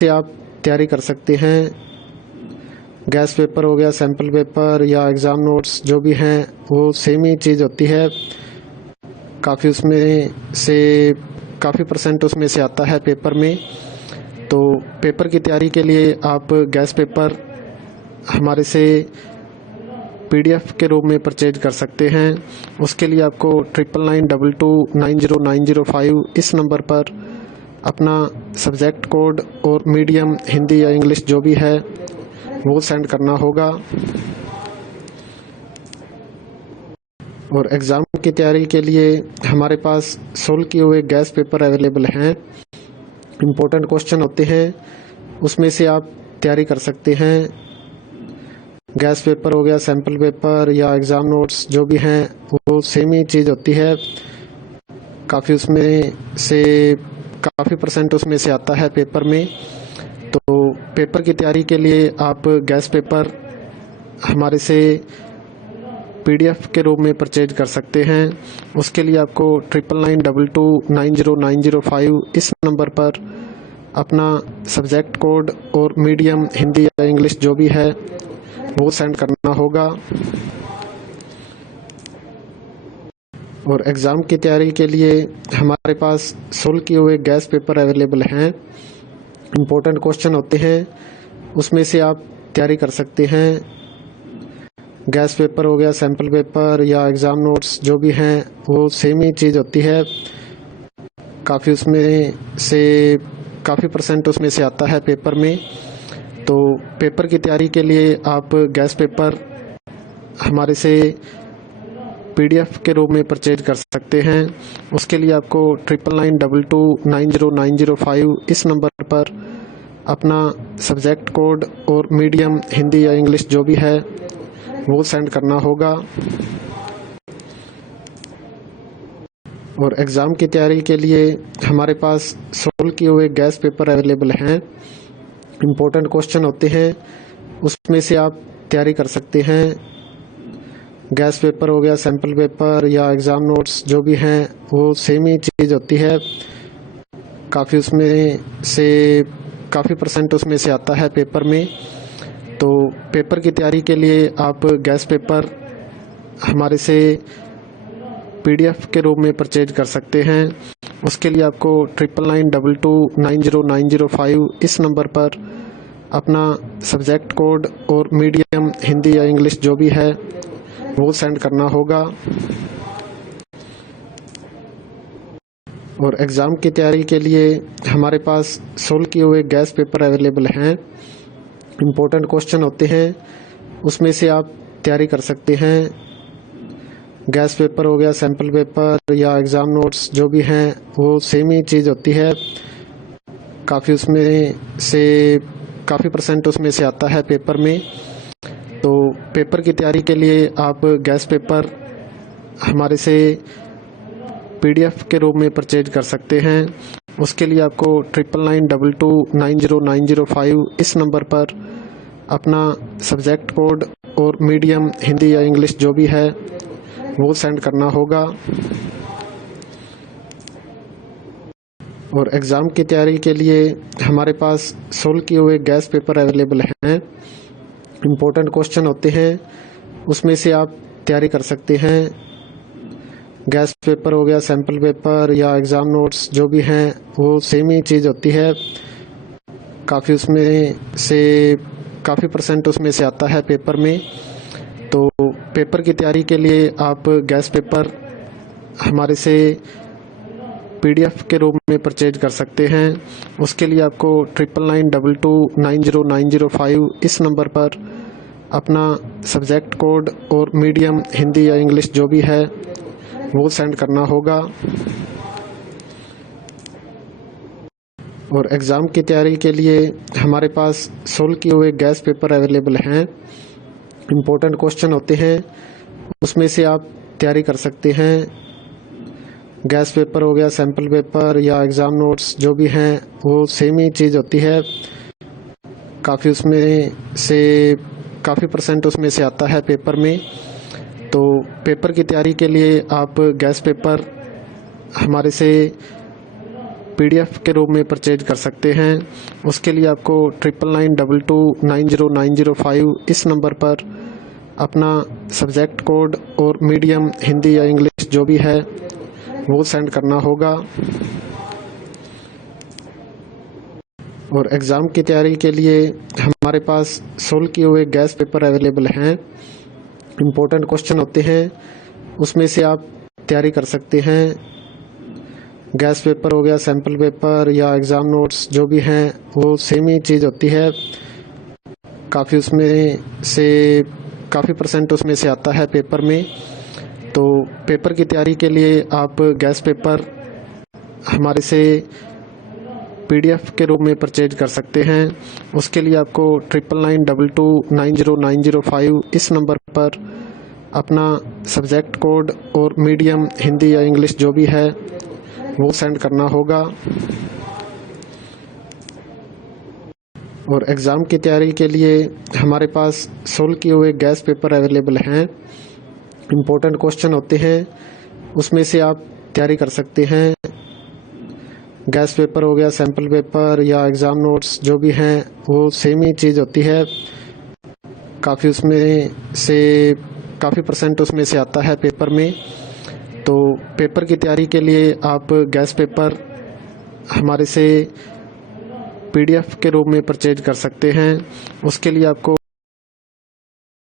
से आप तैयारी कर सकते हैं। गैस पेपर हो गया, सैम्पल पेपर या एग्ज़ाम नोट्स जो भी हैं वो सेम ही चीज़ होती है। काफ़ी उसमें से काफ़ी परसेंट उसमें से आता है पेपर में। तो पेपर की तैयारी के लिए आप गैस पेपर हमारे से PDF के रूप में परचेज कर सकते हैं। उसके लिए आपको 9992290905 इस नंबर पर अपना सब्जेक्ट कोड और मीडियम हिंदी या इंग्लिश जो भी है वो सेंड करना होगा। और एग्ज़ाम की तैयारी के लिए हमारे पास सोल्व किए हुए गैस पेपर अवेलेबल हैं। इम्पोर्टेंट क्वेश्चन होते हैं, उसमें से आप तैयारी कर सकते हैं। गैस पेपर हो गया, सैम्पल पेपर या एग्ज़ाम नोट्स जो भी हैं वो सेम ही चीज़ होती है। काफ़ी उसमें से काफ़ी परसेंट उसमें से आता है पेपर में। तो पेपर की तैयारी के लिए आप गैस पेपर हमारे से PDF के रूप में परचेज कर सकते हैं। उसके लिए आपको 9992290905 इस नंबर पर अपना सब्जेक्ट कोड और मीडियम हिंदी या इंग्लिश जो भी है वो सेंड करना होगा। और एग्ज़ाम की तैयारी के लिए हमारे पास सोल्व किए हुए गैस पेपर अवेलेबल हैं। इम्पोर्टेंट क्वेश्चन होते हैं, उसमें से आप तैयारी कर सकते हैं। गैस पेपर हो गया, सैम्पल पेपर या एग्ज़ाम नोट्स जो भी हैं वो सेम ही चीज़ होती है। काफ़ी उसमें से काफ़ी परसेंट उसमें से आता है पेपर में। तो पेपर की तैयारी के लिए आप गैस पेपर हमारे से PDF के रूप में परचेज कर सकते हैं। उसके लिए आपको 9992290905 इस नंबर पर अपना सब्जेक्ट कोड और मीडियम हिंदी या इंग्लिश जो भी है वो सेंड करना होगा। और एग्ज़ाम की तैयारी के लिए हमारे पास सोल्व किए हुए गैस पेपर अवेलेबल हैं। इम्पोर्टेंट क्वेश्चन होते हैं, उसमें से आप तैयारी कर सकते हैं। गैस पेपर हो गया, सैम्पल पेपर या एग्ज़ाम नोट्स जो भी हैं वो सेम ही चीज़ होती है। काफ़ी उसमें से काफ़ी परसेंट उसमें से आता है पेपर में। तो पेपर की तैयारी के लिए आप गैस पेपर हमारे से PDF के रूप में परचेज कर सकते हैं। उसके लिए आपको 9992290905 इस नंबर पर अपना सब्जेक्ट कोड और मीडियम हिंदी या इंग्लिश जो भी है वो सेंड करना होगा। और एग्ज़ाम की तैयारी के लिए हमारे पास सोल्व किए हुए गैस पेपर अवेलेबल हैं। इम्पोर्टेंट क्वेश्चन होते हैं, उसमें से आप तैयारी कर सकते हैं। गैस पेपर हो गया, सैम्पल पेपर या एग्ज़ाम नोट्स जो भी हैं वो सेम ही चीज़ होती है। काफ़ी उसमें से काफ़ी परसेंट उसमें से आता है पेपर में। तो पेपर की तैयारी के लिए आप गैस पेपर हमारे से PDF के रूप में परचेज कर सकते हैं। उसके लिए आपको 9992290905 इस नंबर पर अपना सब्जेक्ट कोड और मीडियम हिंदी या इंग्लिश जो भी है वो सेंड करना होगा। और एग्ज़ाम की तैयारी के लिए हमारे पास सोल्व किए हुए गैस पेपर अवेलेबल हैं। इम्पोर्टेंट क्वेश्चन होते हैं, उसमें से आप तैयारी कर सकते हैं। गैस पेपर हो गया, सैम्पल पेपर या एग्ज़ाम नोट्स जो भी हैं वो सेम ही चीज़ होती है। काफ़ी उसमें से काफ़ी परसेंट उसमें से आता है पेपर में। तो पेपर की तैयारी के लिए आप गैस पेपर हमारे से PDF के रूप में परचेज कर सकते हैं। उसके लिए आपको 9992290905 इस नंबर पर अपना सब्जेक्ट कोड और मीडियम हिंदी या इंग्लिश जो भी है वो सेंड करना होगा। और एग्ज़ाम की तैयारी के लिए हमारे पास सोल्व किए हुए गैस पेपर अवेलेबल हैं। इम्पोर्टेंट क्वेश्चन होते हैं, उसमें से आप तैयारी कर सकते हैं। गैस पेपर हो गया, सैम्पल पेपर या एग्ज़ाम नोट्स जो भी हैं वो सेम ही चीज़ होती है। काफ़ी उसमें से काफ़ी परसेंट उसमें से आता है पेपर में। तो पेपर की तैयारी के लिए आप गैस पेपर हमारे से PDF के रूप में परचेज कर सकते हैं। उसके लिए आपको 9992290905 इस नंबर पर अपना सब्जेक्ट कोड और मीडियम हिंदी या इंग्लिश जो भी है वो सेंड करना होगा। और एग्ज़ाम की तैयारी के लिए हमारे पास सोल्व किए हुए गैस पेपर अवेलेबल हैं। इम्पोर्टेंट क्वेश्चन होते हैं, उसमें से आप तैयारी कर सकते हैं। गैस पेपर हो गया, सैम्पल पेपर या एग्ज़ाम नोट्स जो भी हैं वो सेम ही चीज़ होती है। काफ़ी परसेंट उसमें से आता है पेपर में। तो पेपर की तैयारी के लिए आप गैस पेपर हमारे से PDF के रूप में परचेज कर सकते हैं। उसके लिए आपको 9992290905 इस नंबर पर अपना सब्जेक्ट कोड और मीडियम हिंदी या इंग्लिश जो भी है वो सेंड करना होगा। और एग्ज़ाम की तैयारी के लिए हमारे पास सोल्व किए हुए गैस पेपर अवेलेबल हैं। इम्पोर्टेंट क्वेश्चन होते हैं, उसमें से आप तैयारी कर सकते हैं। गैस पेपर हो गया, सैम्पल पेपर या एग्ज़ाम नोट्स जो भी हैं वो सेम ही चीज़ होती है। काफ़ी परसेंट उसमें से आता है पेपर में। तो पेपर की तैयारी के लिए आप गैस पेपर हमारे से PDF के रूप में परचेज कर सकते हैं। उसके लिए आपको